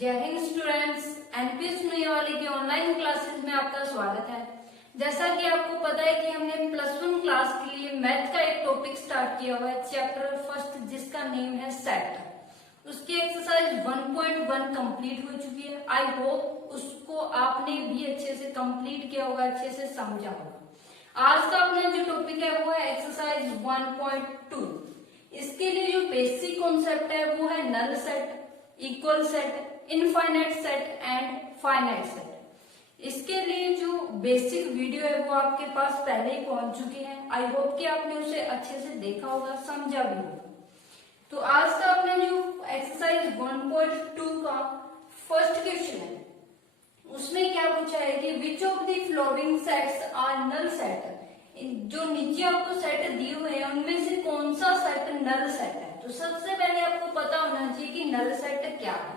जय Hind students, NPS सुनने वाले की ऑनलाइन क्लासेस में आपका स्वागत है। जैसा कि आपको पता है कि हमने +1 क्लास के लिए मैथ का एक टॉपिक स्टार्ट किया हुआ है, चैप्टर फर्स्ट, जिसका नेम है सेट। उसकी एक्सरसाइज 1.1 कंप्लीट हो चुकी है। आई होप उसको आपने भी अच्छे से कंप्लीट किया होगा, अच्छे से समझा होगा। आज का अपना जो टॉपिक है वो है एक्सरसाइज 1.2। इसके लिए जो बेसिक कॉन्सेप्ट है वो है null set, equal set, infinite set and finite set. इसके लिए जो बेसिक वीडियो है वो आपके पास पहले ही पहुंच चुकी है। आई होप कि आपने उसे अच्छे से देखा होगा, समझा भी होगा। तो आज का अपना जो एक्सरसाइज 1.2 का फर्स्ट क्वेश्चन है, उसमें क्या पूछा है कि which of the following sets are null set. जो नीचे आपको सेट दिए हुए हैं उनमें से कौन सा सेट नल सेट है। तो सबसे पहले आपको पता होना चाहिए कि नल सेट क्या है।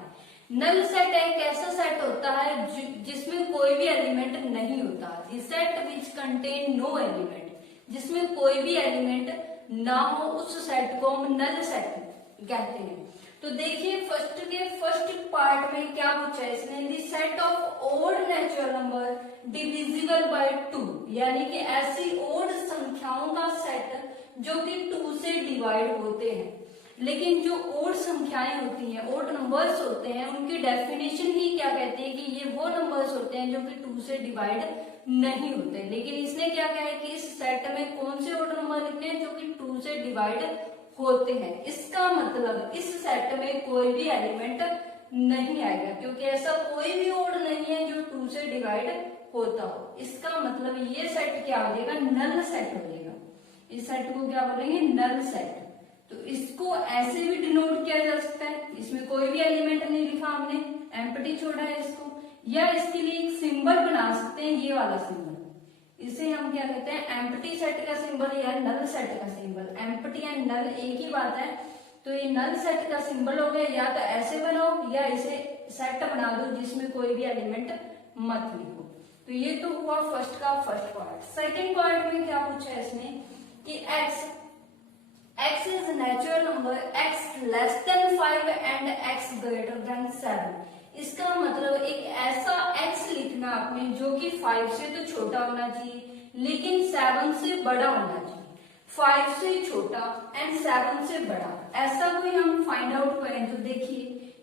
नल सेट एक ऐसा सेट होता है जिसमें कोई भी एलिमेंट नहीं होता। The set which contain no element, जिसमें कोई भी एलिमेंट ना हो, उस सेट को हम नल सेट कहते हैं। तो देखिए फर्स्ट पार्ट में क्या पूछा है इसने, the set of odd natural number divisible by 2, यानी कि ऐसी ओड संख्याओं का सेट जो कि 2 से डिवाइड होते हैं। लेकिन जो ओड संख्याएं होती हैं, ओड नंबर्स होते हैं, उनकी डेफिनेशन ही क्या कहती है कि ये वो नंबर्स होते हैं जो कि 2 से डिवाइड नहीं होते। लेकिन इसने क्या कहा है कि इस सेट में कौन से ओड नंबर लिखने हैं जो कि 2 से डिवाइड होते हैं। इसका मतलब इस सेट में कोई भी एलिमेंट नहीं आएगा, क्योंकि ऐसा कोई भी ओड नहीं है जो 2 से डिवाइड होता हो। इसका मतलब ये सेट क्या हो जाएगा, नल सेट हो जाएगा। इस सेट को क्या बोलेंगे, नल सेट। तो इसको ऐसे भी डिनोट किया जा सकता है, इसमें कोई भी एलिमेंट नहीं लिखा हमने, एम्प्टी छोड़ा है इसको, या इसके लिए एक सिंबल बना सकते हैं, ये वाला सिंबल। इसे हम क्या कहते हैं, एम्प्टी सेट का सिंबल या नल सेट का सिंबल। एम्प्टी एंड नल एक ही बात है। तो ये नल सेट का सिंबल हो गया, या तो ऐसे बनाओ या इसे सेट बना दो जिसमें कोई भी एलिमेंट मत लिखो। तो ये तो हुआ फर्स्ट का फर्स्ट पार्ट। सेकेंड पार्ट में क्या पूछा है इसने कि x is a natural number, x less than 5 and x greater than 7। इसका मतलब एक ऐसा x लिखना आपने जो कि 5 से तो छोटा होना चाहिए लेकिन 7 से बड़ा होना चाहिए। 5 से छोटा एंड 7 से बड़ा, ऐसा कोई हम फाइंड आउट करें तो देखिए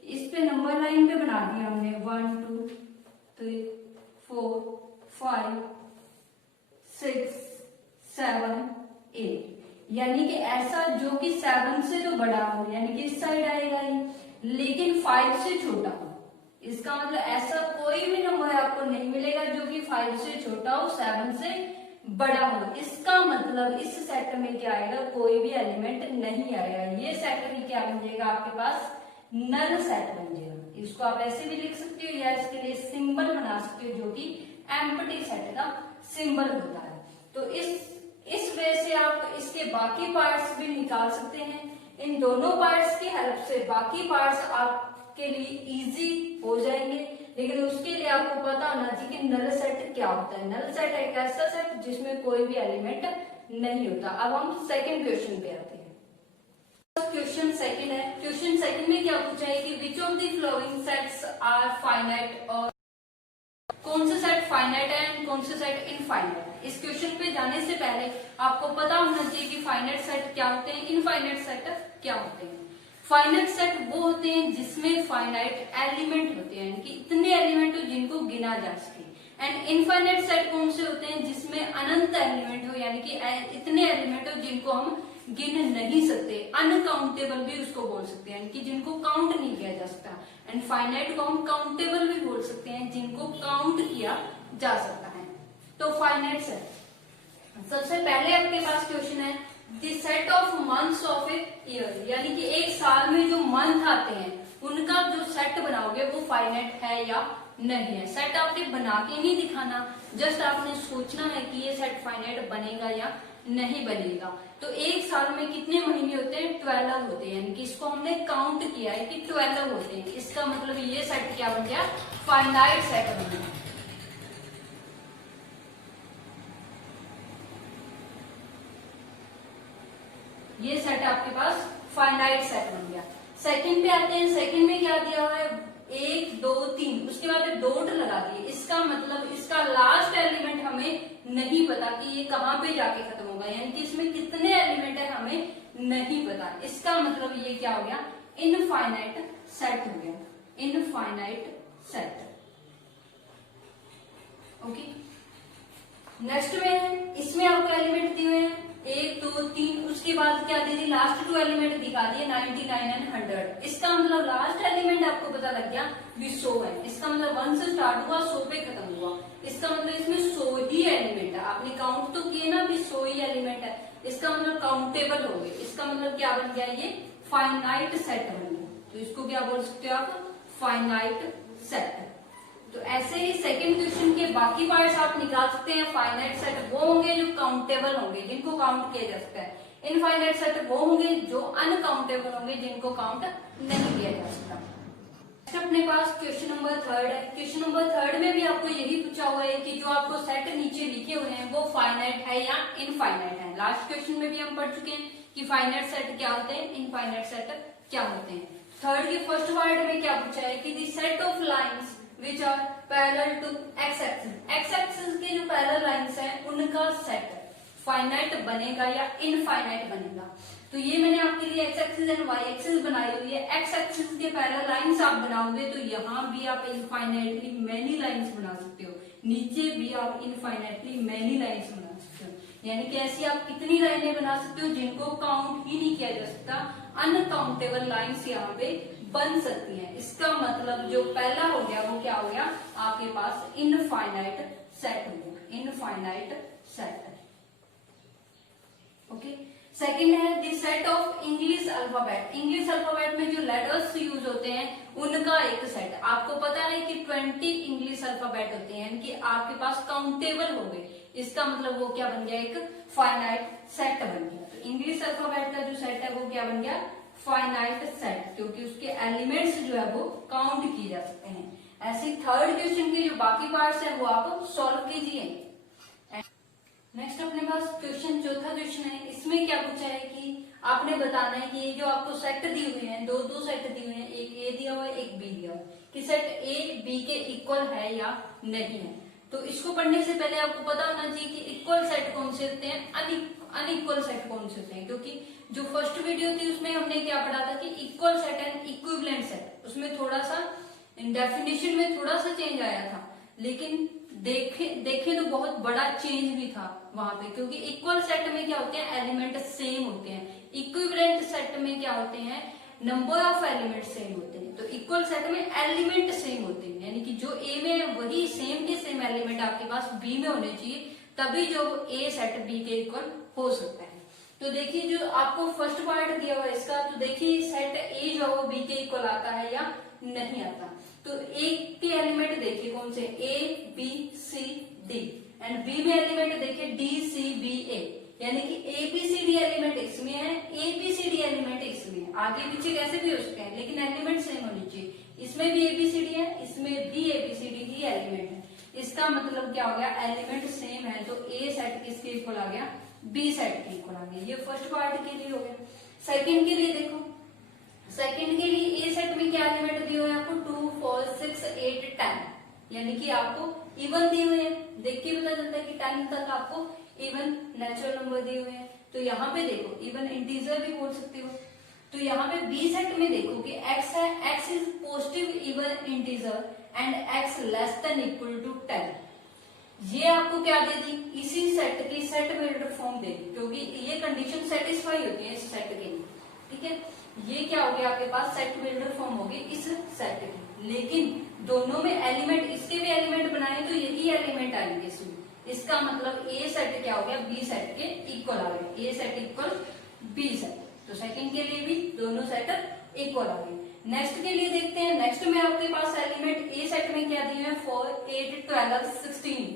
इस पे नंबर लाइन पे बना दिया हमने 1 2 3 4 5 6 7 8, यानी कि ऐसा जो कि 7 से तो बड़ा हो, यानी कि इस साइड आएगा ये, लेकिन 5 से छोटा हो। इसका मतलब ऐसा कोई भी नंबर आपको नहीं मिलेगा जो कि 5 से छोटा हो, 7 से बड़ा हो। इसका मतलब इस सेट में क्या आएगा, कोई भी एलिमेंट नहीं आएगा। ये सेट भी क्या बन जाएगा आपके पास, नल सेट बन जाएगा। इसको आप ऐसे भी लिख सकते हो या इसके लिए सिंबल बना सकते हो जो कि एम्प्टी सेट का सिंबल होता है। तो इस वे से आप इसके बाकी पार्ट्स भी निकाल सकते हैं। इन दोनों पार्ट्स की हेल्प से बाकी पार्ट्स आपके लिए इजी हो जाएंगे। लेकिन उसके लिए आपको पता होना चाहिए कि नल सेट क्या होता है। नल सेट एक ऐसा सेट जिसमें कोई भी एलिमेंट नहीं होता। अब हम सेकंड क्वेश्चन पे आते हैं। क्वेश्चन सेकंड है। क्वेश्चन सेकंड में क्या पूछा है कि which of the following sets are finite, और कौन से सेट फाइनाइट है, कौन से सेट इनफाइनाइट। इस क्वेश्चन पे जाने से पहले आपको पता होना चाहिए कि फाइनाइट सेट क्या होते हैं, इनफाइनाइट सेट क्या होते हैं। फाइनाइट सेट वो होते हैं जिसमें फाइनाइट एलिमेंट होते हैं, यानी कि इतने एलिमेंट हो जिनको गिना जा सके। एंड इनफाइनाइट सेट कौन से होते हैं, जिसमें अनंत एलिमेंट हो, यानी कि इतने एलिमेंट हो जिनको हम गिन नहीं सकते। अनकाउंटेबल भी उसको बोल सकते हैं, यानी कि जिनको काउंट नहीं किया जा सकता। एंड फाइनाइट को हम काउंटेबल भी बोल सकते हैं, जिनको काउंट किया जा सकता है। तो फाइनाइट सेट, सबसे पहले आपके पास क्वेश्चन है the set of months of a year, यानी कि एक साल में जो मंथ आते हैं उनका जो सेट बनाओगे वो फाइनाइट है या नहीं है। सेट आपने बना के नहीं दिखाना, जस्ट आपने सोचना है कि ये सेट फाइनाइट बनेगा या नहीं बनेगा। तो एक साल में कितने महीने होते हैं, 12 होते हैं, यानी कि इसको हमने काउंट किया है कि 12 होते हैं। इसका मतलब ये सेट क्या बन गया, फाइनाइट सेट बन गया। ये सेट आपके पास फाइनाइट सेट बन गया। सेकंड पे आते हैं। सेकंड में क्या दिया हुआ है, 1 डॉट लगा दिए, इसका मतलब इसका लास्ट एलिमेंट हमें नहीं पता कि ये कहाँ पे जाके खत्म होगा, यानी कि इसमें कितने एलिमेंट है हमें नहीं पता। इसका मतलब ये क्या हो गया, इनफाइनाइट सेट हो गया, इनफाइनाइट सेट। ओके, नेक्स्ट में इसमें आपको एलिमेंट दिए हुए हैं 1 2 3, उसके बाद क्या दे दी, लास्ट 2 एलिमेंट दिखा दिए 99 एंड 100। इसका मतलब लास्ट एलिमेंट आपको पता लग गया भी 100 है। इसका मतलब 1 से स्टार्ट हुआ 100 पे खत्म हुआ, इसका मतलब इसमें 100 ही एलिमेंट है। आपने काउंट तो किए ना भी 100 ही एलिमेंट है, इसका मतलब काउंटेबल हो गए। इसका मतलब क्या बन गया, ये फाइनाइट सेट बन गया। तो इसको क्या बोल सकते हो आप, फाइनाइट सेट। तो ऐसे ही सेकंड क्वेश्चन के बाकी पार्ट्स आप निकाल सकते हैं। फाइनाइट सेट वो होंगे जो काउंटेबल होंगे, जिनको काउंट किया जा सकता है। इनफाइनाइट सेट वो होंगे जो अनकाउंटेबल होंगे, जिनको काउंट नहीं किया जा सकता। अपने पास क्वेश्चन नंबर 3 है। क्वेश्चन नंबर 3 में भी आपको यही पूछा हुआ है कि जो आपको सेट नीचे लिखे हुए हैं वो फाइनाइट है या इनफाइनाइट है। लास्ट क्वेश्चन में भी हम पढ़ चुके हैं कि फाइनाइट सेट क्या होते हैं, इनफाइनाइट सेट क्या होते हैं। थर्ड के फर्स्ट वर्ड में क्या पूछा है कि the set of lines which are parallel to X axis, X axis के जो पैरेलल लाइंस हैं उनका सेट फाइनाइट बनेगा या इनफाइनाइट बनेगा। तो ये मैंने आपके लिए X axis and Y axis बनाई हुई है। एक्स एक्सिस के पैरेलल लाइंस आप बनाओगे तो यहाँ भी आप इनफाइनाइटली मैनी लाइंस बना सकते हो, नीचे भी आप इनफाइनाइटली मैनी लाइंस बना सकते हो। यानी कि ऐसी आप कितनी लाइनें बना सकते हो जिनको काउंट ही नहीं किया जा सकता, अनकाउंटेबल लाइंस यहाँ पे बन सकती हैं। इसका मतलब जो पहला हो गया वो क्या हो गया, आपके पास इनफाइनाइट सेट हो गया, इनफाइनाइट सेट। ओके, सेकंड है the set of English alphabet. English alphabet में जो लेटर्स यूज होते हैं उनका एक सेट। आपको पता है कि 20 इंग्लिश अल्फाबेट होते हैं, यानी कि आपके पास काउंटेबल हो गए। इसका मतलब वो क्या बन गया, एक फाइनाइट सेट बन गया। तो इंग्लिश अल्फाबेट का जो सेट है वो क्या बन गया, फाइनाइट सेट, क्योंकि उसके एलिमेंट्स जो है वो काउंट किए जा सकते हैं। ऐसे थर्ड क्वेश्चन के जो बाकी पार्ट्स हैं वो आप सॉल्व कीजिए। नेक्स्ट अपने पास क्वेश्चन, चौथा क्वेश्चन है। इसमें क्या पूछा है कि आपने बताना है कि ये जो आपको सेट दिए हुए हैं, दो सेट दिए हुए हैं, एक ए दिया हुआ है एक बी दिया हुआ है, कि सेट ए बी के इक्वल है या नहीं है। तो इसको पढ़ने से पहले आपको पता होना चाहिए कि इक्वल सेट कौन से होते हैं, अनइक्वल सेट कौन से होते हैं। क्योंकि जो फर्स्ट वीडियो थी उसमें हमने क्या पढ़ा था कि equal set and equivalent set, उसमें थोड़ा सा डेफिनेशन में थोड़ा सा चेंज आया था, लेकिन देखे तो बहुत बड़ा चेंज भी था वहां पे। क्योंकि इक्वल सेट में क्या होते हैं, एलिमेंट सेम होते हैं। इक्विवेलेंट सेट में क्या होते हैं, नंबर ऑफ एलिमेंट सेम होते हैं। तो इक्वल सेट में एलिमेंट सेम होते हैं, यानी कि जो ए में है वही सेम के सेम एलिमेंट आपके पास बी में होने चाहिए, तभी जो ए सेट बी के इक्वल हो सकता है। तो देखिए जो आपको फर्स्ट पार्ट दिया हुआ है इसका, तो देखिए सेट ए जो है वो बी के इक्वल आता है या नहीं आता। तो ए के एलिमेंट देखिए कौन से, A B C D, and B में एलिमेंट देखिए डी सी बी ए, यानी कि A B C D element इसमें है, A B C D element इसमें है। आगे पीछे कैसे भी हो सकते हैं, लेकिन एलिमेंट सेम होनी चाहिए। इसमें भी ए बी सी डी है, इसमें भी ए बी सी डी ही एलिमेंट है। इसका मतलब क्या हो गया, एलिमेंट सेम है, तो ए सेट किसके इक्वल आ गया, बी सेट के इक्वल आ गया। ये फर्स्ट पार्ट के लिए हो गया। सेकंड के लिए देखो, सेकंड के लिए ए सेट में क्या एलिमेंट दिए हुए हैं आपको, 2 4 6 8 10, यानी कि आपको इवन दिए हुए हैं। देख के पता चलता है कि 10 तक आपको इवन नेचुरल नंबर दिए हुए हैं। तो यहाँ पे देखो इवन इंटीजर भी बोल सकते हो। तो यहाँ पे बी सेट में देखो कि x है, x is positive even integer and x less than equal to 10। ये आपको क्या दे दी, इसी सेट की सेट बिल्डर फॉर्म दे दी, क्योंकि ये कंडीशन सेटिस्फाई होती है इस सेट के लिए। ठीक है, ये क्या हो गया आपके पास, सेट बिल्डर फॉर्म होगी इस सेट की। लेकिन दोनों में एलिमेंट, इसके भी एलिमेंट बनाए तो यही एलिमेंट आएंगे इसमें। इसका मतलब ए सेट क्या हो गया, बी सेट के इक्वल आ गया, ए सेट इक्वल बी सेट। तो सेकंड के लिए भी दोनों सेट इक्वल आ गए। नेक्स्ट के लिए देखते हैं। नेक्स्ट में आपके पास एलिमेंट ए सेट में क्या दिए हैं, 4 8 12 16,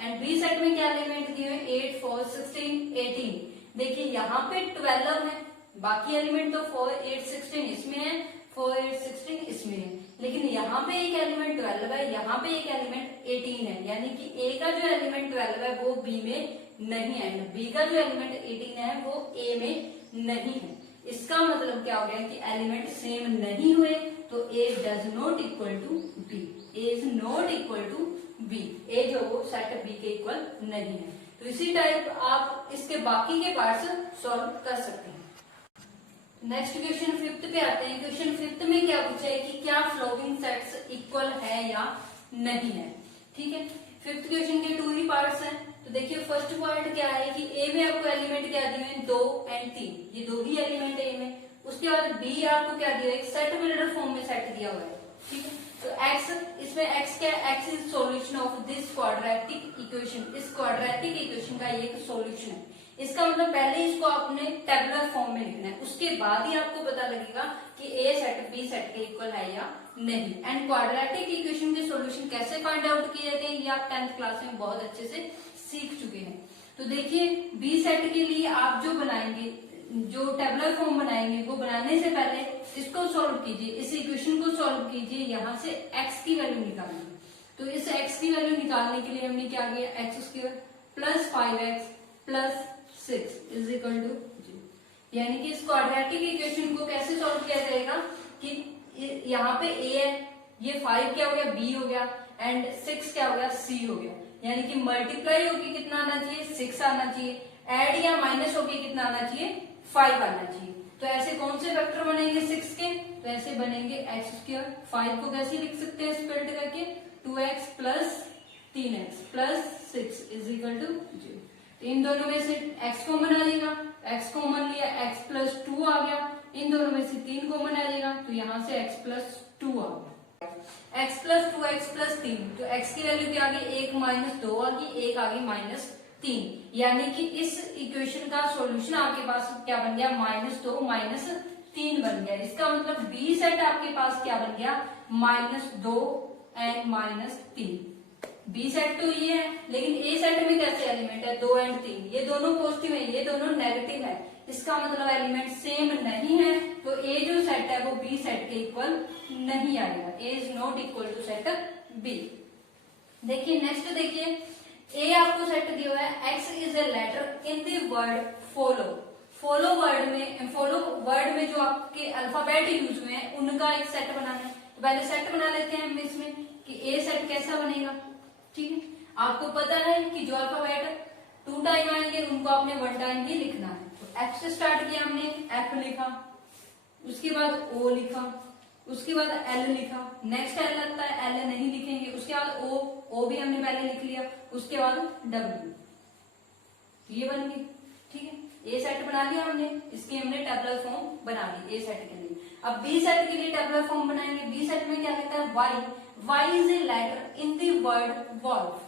एंड बी सेट में क्या एलिमेंट दिए हैं, 8 4 16 18। देखिए यहाँ पे 12 है, बाकी एलिमेंट तो 4 8 16 इसमें है, 4 8 16 इसमें है, लेकिन यहाँ पे एक एलिमेंट 12 है, यहाँ पे एक एलिमेंट 18 है, यानी कि ए का जो एलिमेंट 12 है वो बी में नहीं है, बी का जो एलिमेंट 18 है वो ए में नहीं है। इसका मतलब क्या हो गया कि एलिमेंट सेम नहीं हुए, तो A does not equal to B, A is not equal to B, A जो वो सेट बी के इक्वल नहीं है। तो इसी टाइप आप इसके बाकी के पार्ट्स सॉल्व कर सकते हैं। नेक्स्ट क्वेश्चन फिफ्थ पे आते हैं। क्वेश्चन फिफ्थ में क्या पूछा है कि क्या फ्लोविंग सेट्स इक्वल है या नहीं है। ठीक है, फिफ्थ क्वेश्चन के 2 ही पार्ट्स हैं। तो देखिए फर्स्ट पार्ट क्या है कि ए में आपको एलिमेंट क्या दिए हैं 2 और 3, ये 2 ही एलिमेंट है ए में। उसके बाद बी आपको क्या दिया है, एक सेट बिल्डर फॉर्म में सेट दिया हुआ है। ठीक है, तो एक्स, इसमें एक्स क्या है, X is solution of this quadratic equation, इस क्वाड्रेटिक इक्वेशन का ये एक सॉल्यूशन है। इसका मतलब पहले इसको आपने टेबुलर फॉर्म में लिखना है, उसके बाद ही आपको पता लगेगा कि ए सेट बी सेट के इक्वल है या नहीं। एंड क्वाड्रेटिक इक्वेशन के सॉल्यूशन कैसे फाइंड आउट किए जाते हैं ये आप 10th क्लास में बहुत अच्छे से सीख चुके हैं। तो देखिए बी सेट के लिए आप जो बनाएंगे, जो टेबुलर फॉर्म बनाएंगे, वो बनाने से पहले इसको सॉल्व कीजिए, इस इक्वेशन को सॉल्व कीजिए, यहाँ से x की वैल्यू निकालिए। तो इस x की वैल्यू निकालने के लिए हमने क्या किया, X square plus 5x plus 6 is equal to 0। यानी कि इस क्वाड्रेटिक इक्वेशन को कैसे सॉल्व किया जाएगा कि यहाँ पे a है, ये 5 क्या हो गया, b हो गया, एंड 6 क्या हो गया, c हो गया। यानी कि मल्टीप्लाई होके कितना आना चाहिए, 6 आना चाहिए, एड या माइनस होके कितना आना चाहिए, 5 आना चाहिए। तो ऐसे कौन से वेक्टर बनेंगे 6 के, तो ऐसे बनेंगे एक्स स्क्वायर, 5 को कैसे लिख सकते हैं स्प्लिट करके, 2x plus 3x plus 6 is equal to 0। तो इन दोनों में से x कॉमन आ जाएगा, x कॉमन लिया, x प्लस 2 आ गया, इन दोनों में से 3 कॉमन आ जाएगा, तो यहाँ से x प्लस 2 आ गया, x प्लस 2 x प्लस 3, तो x की वैल्यू क्या आ गई, 1 माइनस 2 आ गई, 1 आ गई माइनस 3। यानी कि इस इक्वेशन का सॉल्यूशन आपके पास क्या बन गया, -2 माइनस 3 बन गया। इसका मतलब बी सेट आपके पास क्या बन गया, -2 एंड -3। बी सेट तो ये है, लेकिन ए सेट में कैसे एलिमेंट है 2 और 3, ये दोनों पॉजिटिव है, ये दोनों नेगेटिव है, इसका मतलब एलिमेंट सेम नहीं है, तो ए जो सेट है वो बी सेट के इक्वल नहीं आएगा, A is not equal to set B. देखिए नेक्स्ट, देखिए ए आपको सेट दिया हुआ है, X is a letter in the word follow. Follow word में जो आपके अल्फाबेट यूज हुए हैं उनका एक सेट बनाना है। तो पहले सेट बना लेते हैं हम इसमें कि ए सेट कैसा बनेगा। ठीक है, आपको पता है कि जो अल्फाबेट 2 टाइम आएंगे उनको आपने 1 टाइम ही लिखना है। तो एफ से स्टार्ट किया हमने, एफ लिखा, उसके बाद ओ लिखा, उसके बाद एल लिखा, नेक्स्ट एल लगता है, एल नहीं लिखेंगे, उसके बाद ओ भी हमने पहले लिख लिया, उसके बाद डब्ल्यू, ये बन गई। ठीक है, ए सेट बना लिया हमने, इसकी हमने टेबुलर फॉर्म बना ली ए सेट के लिए। अब बी सेट के लिए टेबुलर फॉर्म बनाएंगे। बी सेट में क्या कहता है, Y, Y is a letter in the word valve.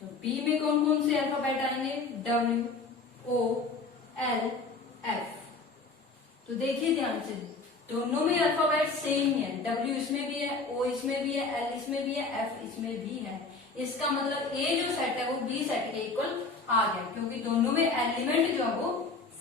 तो बी में कौन कौन से अल्फाबेट आएंगे, डब्ल्यू, ओ, एल, एफ। तो देखिए ध्यान से, दोनों में अल्फाबेट सेम ही है, डब्ल्यू इसमें भी है, ओ इसमें भी है, एल इसमें भी है, एफ इसमें भी है। इसका मतलब ए जो सेट है वो बी सेट के इक्वल आ गया, क्योंकि दोनों में एलिमेंट जो है वो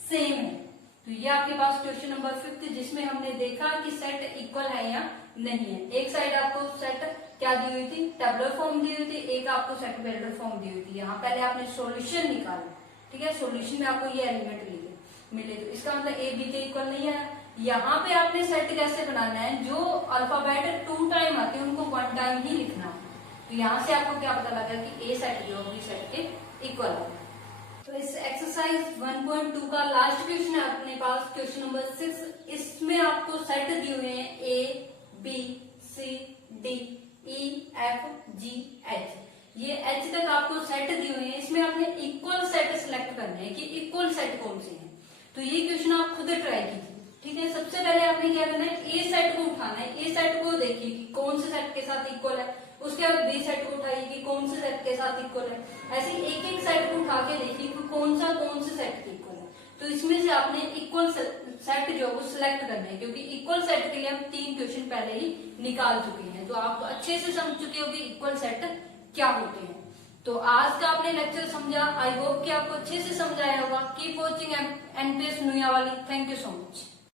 सेम है। तो ये आपके पास क्वेश्चन नंबर 5 जिसमें हमने देखा कि सेट इक्वल है या नहीं है। एक साइड आपको सेट क्या दी हुई थी, टेबुलर फॉर्म दी हुई थी, एक आपको सेट बिल्डर फॉर्म दी हुई थी। यहाँ पहले आपने सॉल्यूशन निकाला, ठीक है, सॉल्यूशन में आपको ये एलिमेंट मिले, तो इसका मतलब ए बी के इक्वल नहीं है। यहाँ पे आपने सेट कैसे बनाना है, जो अल्फाबेट 2 टाइम आते हैं उनको 1 टाइम ही लिखना है। तो यहाँ से आपको क्या पता लगा कि ए सेट जो बी सेट के इक्वल है। तो इस एक्सरसाइज 1.2 का लास्ट क्वेश्चन है अपने पास, क्वेश्चन नंबर 6। इसमें आपको सेट दिए हुए हैं A B C D E F G H, ये एच तक आपको सेट दिए हुए हैं। इसमें आपने इक्वल सेट सिलेक्ट करने हैं कि इक्वल सेट कौन से हैं। तो ये क्वेश्चन आप खुद ट्राई कीजिए, ठीक है। सबसे पहले आपने क्या करना है, ए सेट को उठाना है, ए सेट को देखिए कि कौन से सेट के साथ इक्वल है, उसके बाद बी सेट को उठाइए कि कौन से सेट के साथ इक्वल है। ऐसे एक एक सेट को उठा के देखिए कि कौन से सेट के इक्वल है। तो इसमें से आपने इक्वल सेट जो है वो सिलेक्ट करना है, क्योंकि इक्वल सेट के लिए हम 3 क्वेश्चन पहले ही निकाल चुके हैं। तो आप अच्छे से समझ चुके हो कि इक्वल सेट क्या होते हैं। तो आज का आपने लेक्चर समझा, आई होप कि आपको अच्छे से समझाया होगा। कीप वॉचिंग एनपीएस नुयावाली। Thank you so much.